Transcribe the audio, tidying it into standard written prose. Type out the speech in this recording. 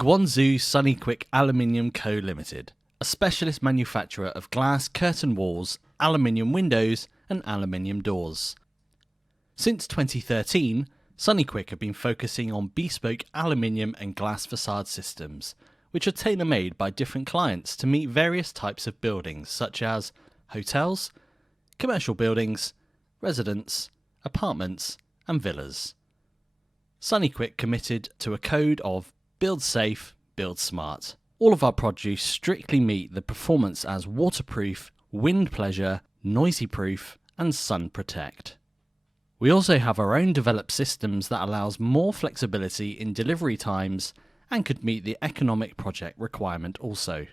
Guangzhou sunnyqucik Aluminium Co Limited, a specialist manufacturer of glass curtain walls, aluminium windows and aluminium doors. Since 2013, sunnyqucik have been focusing on bespoke aluminium and glass facade systems, which are tailor-made by different clients to meet various types of buildings such as hotels, commercial buildings, residents, apartments and villas. sunnyqucik committed to a code of Build Safe, Build Smart. All of our produce strictly meet the performance as waterproof, wind pleasure, noisy proof and sun protect. We also have our own developed systems that allows more flexibility in delivery times and could meet the economic project requirement also.